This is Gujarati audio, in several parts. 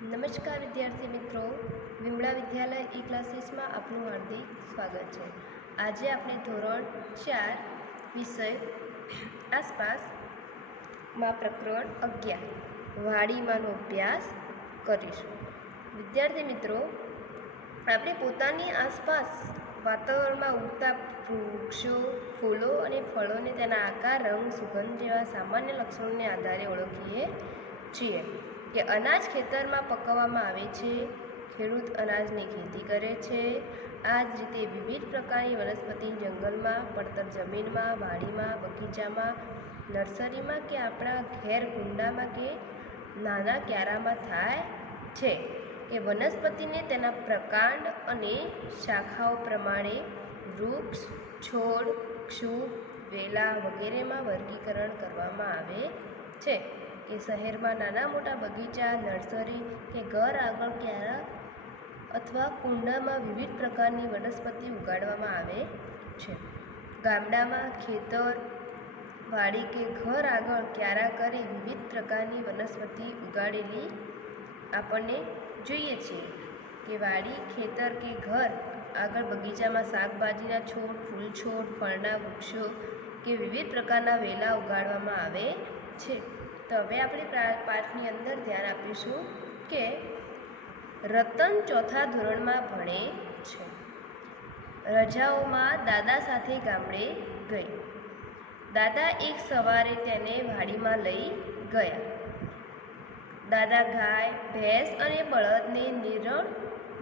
નમસ્કાર વિદ્યાર્થી મિત્રો, વિમળા વિદ્યાલય ઈ ક્લાસીસમાં આપનું હાર્દિક સ્વાગત છે। આજે આપણે ધોરણ 4 વિષય આસપાસમાં પ્રકરણ 11 વાડીમાંનો અભ્યાસ કરીશું। વિદ્યાર્થી મિત્રો, આપણે પોતાની આસપાસ વાતાવરણમાં ઉગતા વૃક્ષો, ફૂલો અને ફળોને તેના આકાર, રંગ, સુગંધ જેવા સામાન્ય લક્ષણોને આધારે ઓળખીએ છીએ કે અનાજ ખેતરમાં પકવવામાં આવે છે, ખેડૂત અનાજની ખેતી કરે છે। આ જ રીતે વિવિધ પ્રકારની વનસ્પતિ જંગલમાં, પડતર જમીનમાં, વાડીમાં, બગીચામાં, નર્સરીમાં કે આપણા ઘેર કુંડામાં કે નાના ક્યારામાં થાય છે કે વનસ્પતિને તેના પ્રકાંડ અને શાખાઓ પ્રમાણે વૃક્ષ, છોડ, ક્ષુપ, વેલા વગેરેમાં વર્ગીકરણ કરવામાં આવે છે કે શહેરમાં નાના મોટા બગીચા, નર્સરી કે ઘર આગળ ક્યારા અથવા કુંડામાં વિવિધ પ્રકારની વનસ્પતિ ઉગાડવામાં આવે છે। ગામડામાં ખેતર, વાડી કે ઘર આગળ ક્યારા કરી વિવિધ પ્રકારની વનસ્પતિ ઉગાડેલી આપણને જોઈએ છીએ કે વાડી, ખેતર કે ઘર આગળ બગીચામાં શાકભાજીના છોડ, ફૂલ છોડ, ફળના વૃક્ષો કે વિવિધ પ્રકારના વેલા ઉગાડવામાં આવે છે। તો હવે આપણે પાઠની અંદર ધ્યાન આપીશું કે રતન ચોથા ધોરણમાં ભણે છે। રજાઓમાં દાદા સાથે ગામડે ગઈ। દાદા એક સવારે તેને વાડીમાં લઈ ગયા। દાદા ગાય, ભેંસ અને બળદને નિરણ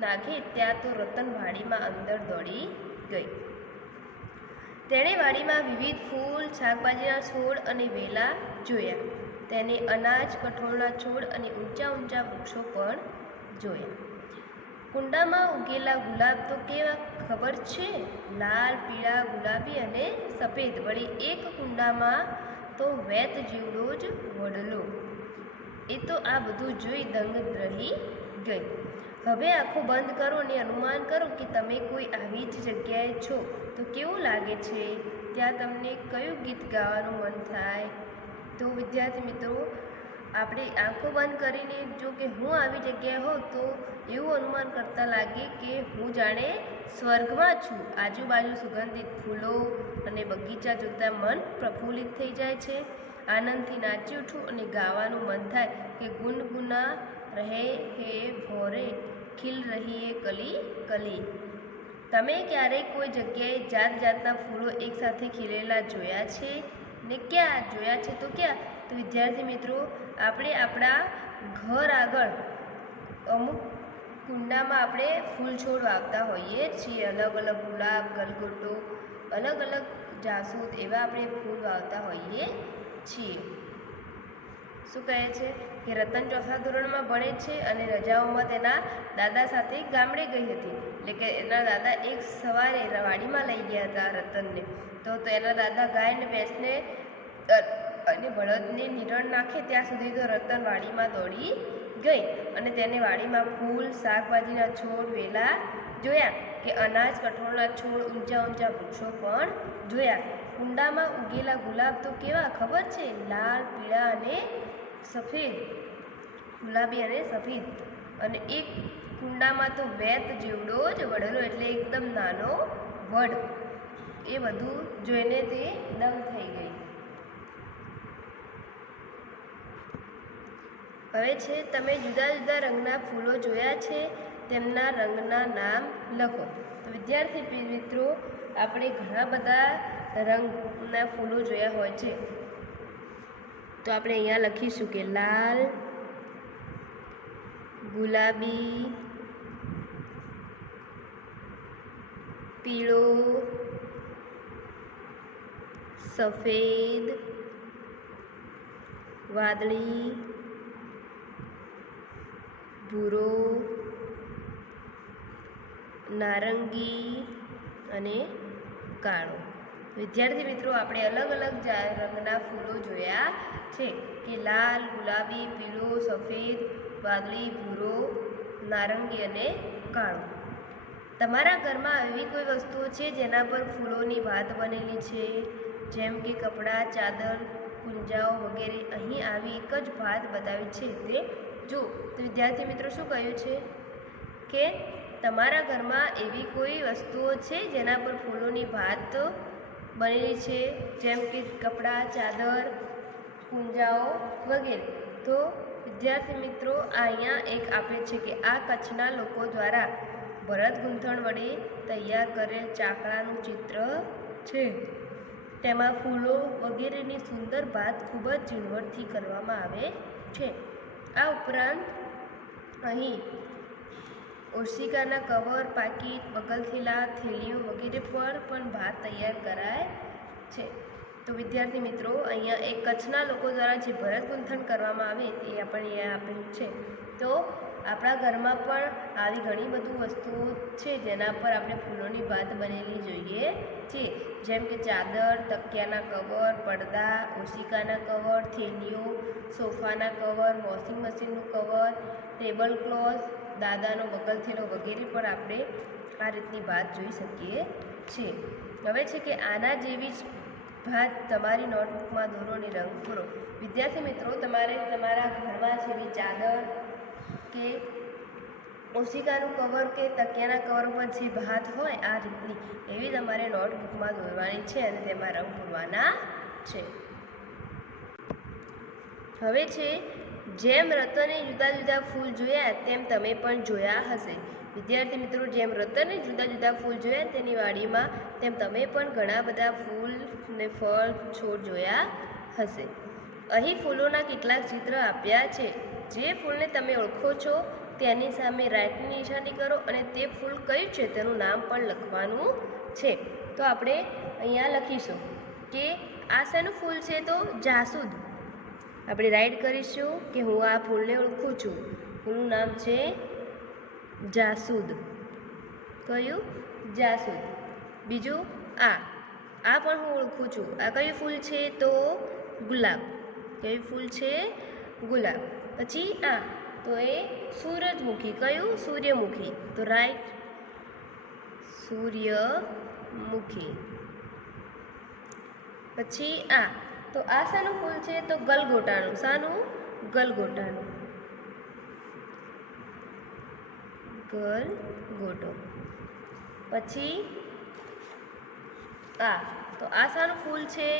નાખે ત્યાં તો રતન વાડીમાં અંદર દોડી ગઈ। તેણે વાડીમાં વિવિધ ફૂલ, શાકભાજીના છોડ અને વેલા જોયા। તેને અનાજ, કઠોળના છોડ અને ઊંચા ઊંચા વૃક્ષો પણ જોયા। કુંડામાં ઉગેલા ગુલાબ તો કેવા ખબર છે? લાલ, પીળા, ગુલાબી અને સફેદ। વળી એક કુંડામાં તો વેત જેવડો જ વડલો। એ તો આ બધું જોઈ દંગ રહી ગઈ। હવે આંખો બંધ કરો અને અનુમાન કરો કે તમે કોઈ આવી જ જગ્યાએ છો તો કેવું લાગે છે? ત્યાં તમને કયું ગીત ગાવાનું મન થાય? તો વિદ્યાર્થી મિત્રો, આપણે આંખો બંધ કરીને જો કે હું આવી જગ્યાએ હોઉં તો એવું અનુમાન કરતા લાગે કે હું જાણે સ્વર્ગમાં છું। આજુબાજુ સુગંધિત ફૂલો અને બગીચા જોતાં મન પ્રફુલ્લિત થઈ જાય છે। આનંદથી નાચી ઉઠું અને ગાવાનું મન થાય કે ગુનગુના રહે હે ભોરે, ખીલ રહી હે કલી કલી। તમે ક્યારેક કોઈ જગ્યાએ જાત જાતના ફૂલો એકસાથે ખીલેલા જોયા છે ને? ક્યાં જોયા છે? તો ક્યાં? તો વિદ્યાર્થી મિત્રો, આપણે આપણા ઘર આગળ અમુક કુંડામાં આપણે ફૂલ છોડ વાવતા હોઈએ છીએ। અલગ અલગ ગુલાબ, ગલગોટો, અલગ અલગ જાસૂદ એવા આપણે ફૂલ વાવતા હોઈએ છીએ। શું કહે છે કે રતન ચોથા ધોરણમાં ભણે છે અને રજાઓમાં તેના દાદા સાથે ગામડે ગઈ હતી। એટલે કે એના દાદા એક સવારે વાડીમાં લઈ ગયા હતા રતનને। તો તેના દાદા ગાય ને ભેંસને અને બળદને નિરણ નાખે ત્યાં સુધી તો રતન વાડીમાં દોડી ગઈ અને તેને વાડીમાં ફૂલ, શાકભાજીના છોડ, વેલા જોયા કે અનાજ, કઠોળના છોડ, ઊંચા ઊંચા વૃક્ષો પણ જોયા। કુંડામાં ઉગેલા ગુલાબ તો કેવા ખબર છે? લાલ, પીળા અને સફેદ, ગુલાબી અને સફેદ। અને એક કુંડામાં તો વેત જેવડો જ વડલો, એટલે એકદમ નાનો વડ। એ બધું જોઈને તે દંગ થઈ ગઈ। હવે છે, તમે જુદા જુદા રંગના ફૂલો જોયા છે? તેમના રંગના નામ લખો। તો વિદ્યાર્થી મિત્રો, આપણે ઘણા બધા રંગના ફૂલો જોયા હોય છે। તો આપણે અહીંયા લખીશું કે લાલ, ગુલાબી, પીળો, સફેદ, વાદળી, ભૂરો, નારંગી અને કાળો। વિદ્યાર્થી મિત્રો, આપણે અલગ અલગ રંગના ફૂલો જોયા છે કે લાલ, ગુલાબી, પીળો, સફેદ, વાદળી, ભૂરો, નારંગી અને કાળો। તમારા ઘરમાં એવી કોઈ વસ્તુઓ છે જેના પર ફૂલોની ભાત બનેલી છે? જેમ કે કપડાં, ચાદર, કુંજાઓ વગેરે। અહીં આવી એક જ ભાત બતાવી છે તે જો તો વિદ્યાર્થી મિત્રો શું કહ્યું છે કે તમારા ઘરમાં એવી કોઈ વસ્તુઓ છે જેના પર ફૂલોની ભાત બનેલી છે, જેમ કે કપડાં, ચાદર, કુંજાઓ વગેરે. તો વિદ્યાર્થી મિત્રો અહીંયા એક આપે છે કે આ કચ્છના લોકો દ્વારા ભરત ગૂંથણ વડે તૈયાર કરેલ ચાકડાનું ચિત્ર છે. તેમાં ફૂલો વગેરેની સુંદર ભાત ખૂબ જ ઝીણવટથી કરવામાં આવે છે. આ ઉપરાંત અહીં ઓશિકાના કવર, પાકીટ, બગલથેલા, થેલીઓ વગેરે પર પણ ભાત તૈયાર કરાય છે. તો વિદ્યાર્થી મિત્રો અહીંયા એક કચ્છના લોકો દ્વારા જે ભરત ગૂંથણ કરવામાં આવે તે આપણે અહીંયા આપેલું છે. તો આપણા ઘરમાં પણ આવી ઘણી બધી વસ્તુઓ છે જેના પર આપણે ફૂલોની ભાત બનેલી જોઈએ છે, જેમ કે ચાદર, તકિયાના કવર, પડદા, ઓશિકાના કવર, થેલીઓ, સોફાના કવર, વોશિંગ મશીનનું કવર, ટેબલ ક્લોથ, દાદાનો બગલથેલો વગેરે પણ આપણે આ રીતની ભાત જોઈ શકીએ છીએ. હવે છે કે આના જેવી જ ભાત તમારી નોટબુકમાં દોરો અને રંગ પૂરો. વિદ્યાર્થી મિત્રો તમારે તમારા ઘરમાં જેવી ચાદર કે ઓશિકાનું કવર કે તકિયાના કવર પર જે ભાત હોય આ રીતની એવી તમારે નોટબુકમાં દોરવાની છે અને તેમાં રંગ પૂરવાના છે. હવે છે જેમ રતને જુદા જુદા ફૂલ જોયા તેમ તમે પણ જોયા હશે. વિદ્યાર્થી મિત્રો જેમ રતને જુદા જુદા ફૂલ જોયા તેની વાડીમાં તેમ તમે પણ ઘણા બધા ફૂલ ને ફળ છોડ જોયા હશે. અહીં ફૂલોના કેટલાક ચિત્ર આપ્યા છે. જે ફૂલને તમે ઓળખો છો તેની સામે રાઈટની નિશાની કરો અને તે ફૂલ કયું છે તેનું નામ પણ લખવાનું છે. તો આપણે અહીંયા લખીશું કે આ શેનું ફૂલ છે, તો જાસૂદ. આપણે રાઈટ કરીશું કે હું આ ફૂલને ઓળખું છું. ફૂલનું નામ છે જાસૂદ. કયું? જાસૂદ. બીજું આ પણ હું ઓળખું છું. આ કયું ફૂલ છે, તો ગુલાબ. કયું ફૂલ છે? ગુલાબ. પછી આ તો એ સૂરજમુખી. કયું? સૂર્યમુખી. તો રાઈટ, સૂર્યમુખી. પછી આ તો આ શાનું ફૂલ છે, તો ગલગોટાનું. શાનું? ગલગોટાનું. ગલગોટો. પછી આ તો આ શાનું ફૂલ છે,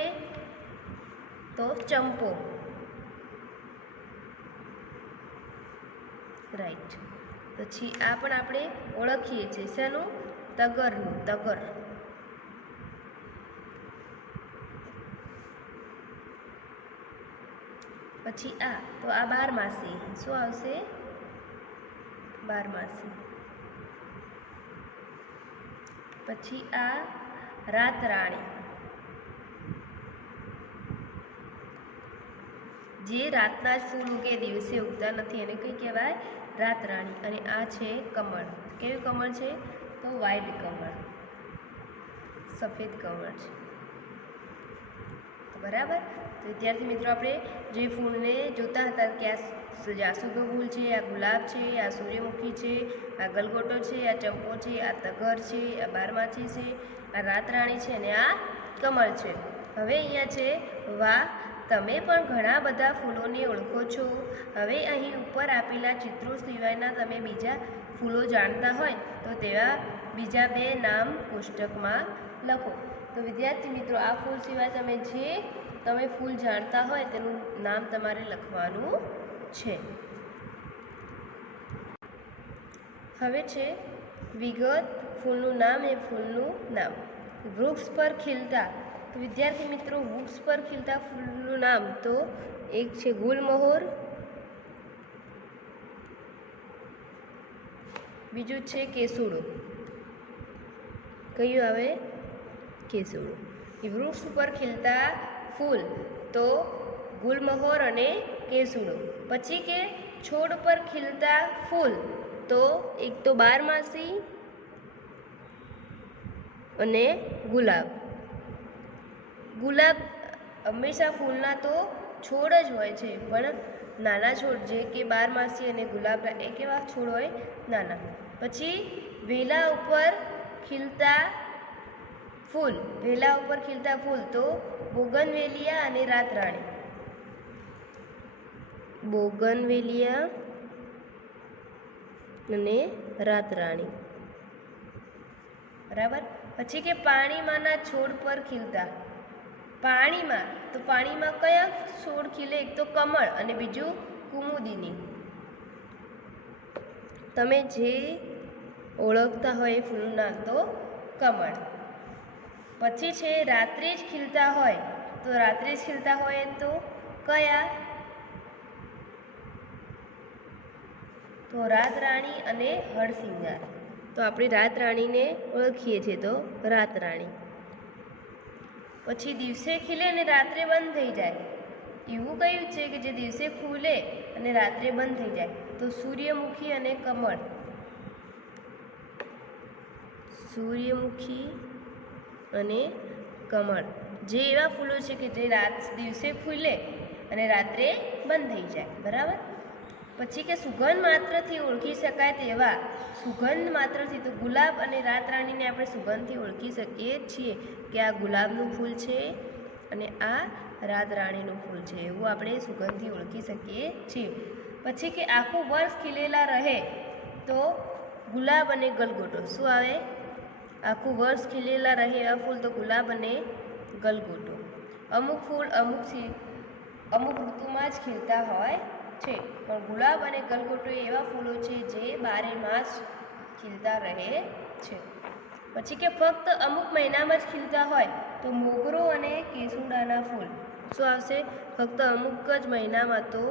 તો ચંપો. રાઈટ. પછી આ પણ આપણે ઓળખીએ છીએ. શાનું? તગરનું. તગર. પછી આ તો આ બારમાસી. શું આવશે? બારમાસી. પછી આ રાતરાણી. જે રાતના જ ફૂલ ઉગે, દિવસે ઉગતા નથી, એને કઈ કહેવાય? રાતરાણી. અને આ છે કમળ. કેવું કમળ છે? તો વ્હાઈટ કમળ. સફેદ કમળ છે. બરાબર. તો વિદ્યાર્થી મિત્રો આપણે જે ફૂલને જોતા હતા કે આ જાસૂદનું ફૂલ છે, આ ગુલાબ છે, આ સૂર્યમુખી છે, આ ગલગોટો છે, આ ચંપો છે, આ તગર છે, આ બારમાસી છે, આ રાતરાણી છે અને આ કમળ છે. હવે અહીંયા છે વાહ, તમે પણ ઘણા બધા ફૂલોને ઓળખો છો. હવે અહીં ઉપર આપેલા ચિત્રો સિવાયના તમે બીજા ફૂલો જાણતા હોય તો તેવા બીજા 2 નામ કોષ્ટકમાં લખો. તો વિદ્યાર્થી મિત્રો આ ફૂલ સિવાય તમે ફૂલ જાણતા હોય તેનું નામ તમારે લખવાનું છે. હવે છે વિગત ફૂલનું નામ એ ફૂલનું નામ. વૃક્ષ પર ખીલતા. તો વિદ્યાર્થી મિત્રો વૃક્ષ પર ખીલતા ફૂલનું નામ તો એક છે ગુલમહોર, બીજું છે કેસુડો. કયું આવે? કેસુડો. એ વૃક્ષ ઉપર ખીલતા ફૂલ તો ગુલમહોર અને કેસુડો. પછી કે છોડ પર ખીલતા ફૂલ તો એક તો બારમાસી અને ગુલાબ. ગુલાબ હંમેશા ફૂલના તો છોડ જ હોય છે, પણ નાના છોડ જે કે બારમાસી અને ગુલાબના એ કેવા છોડ હોય? નાના. પછી વેલા ઉપર ખીલતા ફૂલ. વેલા ઉપર ખીલતા ફૂલ તો બોગનવેલિયા અને રાતરાણી. બોગનવેલિયા અને રાતરાણી. બરાબર. પછી કે પાણીમાંના છોડ પર ખીલતા. પાણીમાં તો પાણીમાં કયા છોડ ખીલે? એક તો કમળ અને બીજું કુમુદિની. તમે જે ઓળખતા હોય એ ફૂલનું નામ તો કમળ. પછી છે રાત્રે જ ખીલતા હોય. તો રાત્રે જ ખીલતા હોય તો કયા? તો રાતરાણી અને હરસિંગાર. તો આપણે રાતરાણીને ઓળખીએ છીએ તો રાતરાણી. પછી દિવસે ખીલે અને રાત્રે બંધ થઈ જાય. એવું કયું છે કે જે દિવસે ખુલે અને રાત્રે બંધ થઈ જાય? તો સૂર્યમુખી અને કમળ. સૂર્યમુખી અને કમળ જે એવા ફૂલો છે કે જે દિવસે ખુલે અને રાત્રે બંધ થઈ જાય. બરાબર. પછી કે સુગંધ માત્રથી ઓળખી શકાય તેવા. સુગંધ માત્રથી તો ગુલાબ અને રાતરાણીને આપણે સુગંધથી ઓળખી શકીએ છીએ કે આ ગુલાબનું ફૂલ છે અને આ રાતરાણીનું ફૂલ છે, એવું આપણે સુગંધથી ઓળખી શકીએ છીએ. પછી કે આખું વર્ષ ખીલેલા રહે તો ગુલાબ અને ગલગોટો. શું આવે? આખું વર્ષ ખીલેલા રહે એવા ફૂલ તો ગુલાબ અને ગલગોટો. અમુક ફૂલ અમુક ઋતુમાં જ ખીલતા હોય છે, પણ ગુલાબ અને ગલગોટો એવા ફૂલો છે જે 12 માસ ખીલતા રહે છે. પછી કે ફક્ત અમુક મહિનામાં જ ખીલતા હોય તો મોગરો અને કેસુડાના ફૂલ. શું આવશે? ફક્ત અમુક જ મહિનામાં તો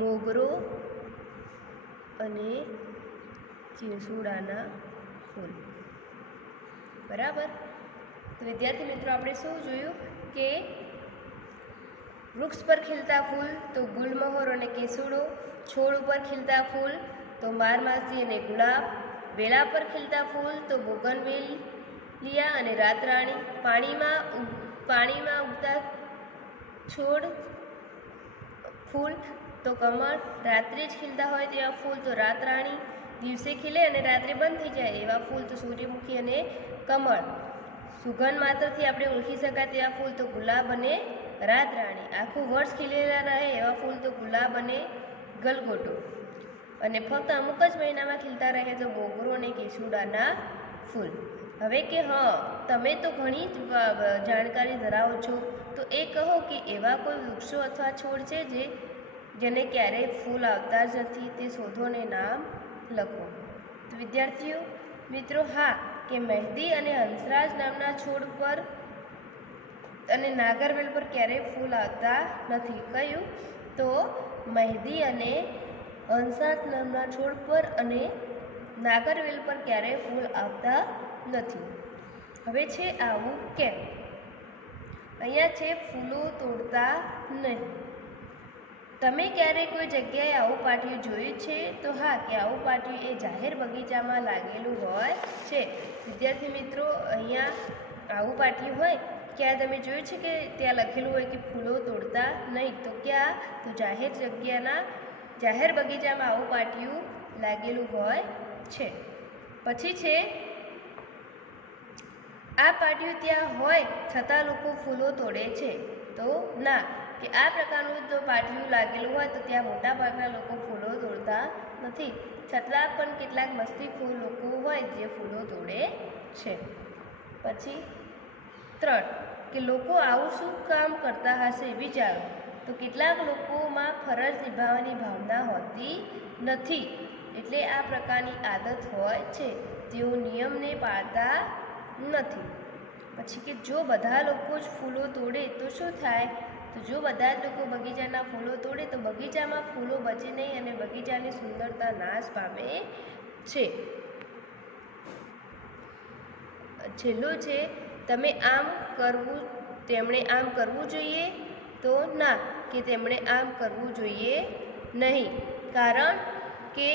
મોગરો અને કેસુડાના ફૂલ. બરાબર. તો વિદ્યાર્થી મિત્રો આપણે શું જોયું કે વૃક્ષ પર ખીલતા ફૂલ તો ગુલમહોર અને કેસુડો, છોડ ઉપર ખીલતા ફૂલ તો બારમાસી અને ગુલાબ, વેલા પર ખીલતા ફૂલ તો બોગનવેલિયા અને રાતરાણી, પાણીમાં ઉગતા છોડ ફૂલ તો કમળ, રાત્રે જ ખીલતા હોય તેવા ફૂલ તો રાતરાણી, દિવસે ખીલે અને રાત્રે બંધ થઈ જાય એવા ફૂલ તો સૂર્યમુખી અને કમળ, સુગંધ માત્રથી આપણે ઓળખી શકાય તેવા ફૂલ તો ગુલાબ અને રાતરાણી, આખું વર્ષ ખીલેલા રહે એવા ફૂલ તો ગુલાબ અને ગલગોટો, અને ફક્ત અમુક જ મહિનામાં ખીલતા રહે તો મોગરો અને કેસુડાના ફૂલ. હવે કે તમે તો ઘણી જ જાણકારી ધરાવો છો, તો એ કહો કે એવા કોઈ વૃક્ષો અથવા છોડ છે જેને ક્યારેય ફૂલ આવતા જ નથી, તે શોધો અને નામ લખો. તો વિદ્યાર્થીઓ મિત્રો, કે મહેંદી અને હંસરાજ નામના છોડ પર અને નાગરવેલ પર ક્યારેય ફૂલ આવતા નથી. કયું? તો મહેંદી અને હંસરાજ નામના છોડ પર અને નાગરવેલ પર ક્યારેય ફૂલ આવતા નથી. હવે છે આવું કેમ? અહીંયા છે ફૂલો તોડતા નહીં. તમે ક્યારે કોઈ જગ્યાએ આવું પાટિયું જોયું છે? તો કે આવું પાટિયું એ જાહેર બગીચામાં લાગેલું હોય છે. વિદ્યાર્થી મિત્રો, અહીંયા આવું પાટિયું હોય ક્યાં તમે જોયું છે કે ત્યાં લખેલું હોય કે ફૂલો તોડતા નહીં? તો ક્યાં? તો જાહેર બગીચામાં આવું પાટિયું લાગેલું હોય છે. પછી છે આ પાટિયું ત્યાં હોય છતાં લોકો ફૂલો તોડે છે? તો ના, કે આ પ્રકારનું જો પાટિયું લાગેલું હોય તો ત્યાં મોટાભાગના લોકો ફૂલો તોડતા નથી, છતાં પણ કેટલાક મસ્તીખોર લોકો હોય જે ફૂલો તોડે છે. પછી 3 કે લોકો આવું શું કામ કરતા હશે? વિચારો. તો કેટલાક લોકોમાં ફરજ નિભાવવાની ભાવના હોતી નથી, એટલે આ પ્રકારની આદત હોય છે, તેઓ નિયમને પાળતા નથી. પછી કે જો બધા લોકો જ ફૂલો તોડે તો શું થાય? તો જો બધા જ લોકો બગીચાના ફૂલો તોડે તો બગીચામાં ફૂલો બચે નહીં અને બગીચાની સુંદરતા નાશ પામે છે. છેલ્લું છે તેમણે આમ કરવું જોઈએ? તો ના, કે તેમણે આમ કરવું જોઈએ નહીં, કારણ કે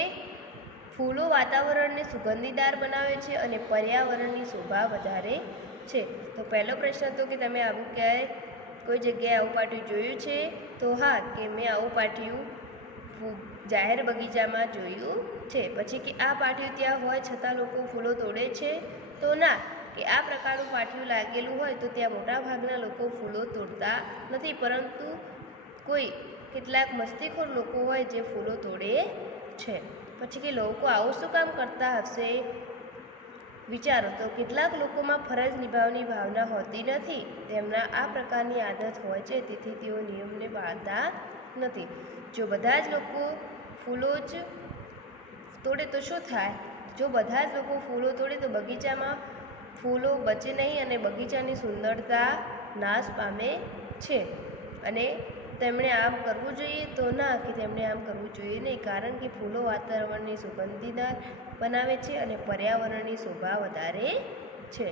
ફૂલો વાતાવરણને સુગંધીદાર બનાવે છે અને પર્યાવરણની શોભા વધારે છે. તો પહેલો પ્રશ્ન હતો કે તમે આવું ક્યાંય કોઈ જગ્યાએ આવું પાટિયું જોયું છે? તો કે મેં આવું પાટિયું જાહેર બગીચામાં જોયું છે. પછી કે આ પાટિયું ત્યાં હોય છતાં લોકો ફૂલો તોડે છે? તો ના, કે આ પ્રકારનું પાટિયું લાગેલું હોય તો ત્યાં મોટાભાગના લોકો ફૂલો તોડતા નથી, પરંતુ કેટલાક મસ્તીખોર લોકો હોય જે ફૂલો તોડે છે. પછી કે લોકો આવું શું કામ કરતા હશે? વિચારો તો કેટલાક લોકોમાં ફરજ નિભાવવાની ભાવના હોતી નથી. તેમના આ પ્રકારની આદત હોય છે, તેથી તેઓ નિયમને પાળતા નથી. જો બધા જ લોકો ફૂલો જ તોડે તો શું થાય? જો બધા જ લોકો ફૂલો તોડે તો બગીચામાં ફૂલો બચે નહીં અને બગીચાની સુંદરતા નાશ પામે છે. અને તેમણે આમ કરવું જોઈએ તો ના, કે તેમણે આમ કરવું જોઈએ નહીં, કારણ કે ફૂલો વાતાવરણને સુગંધીદાર બનાવે છે અને પર્યાવરણની શોભા વધારે છે.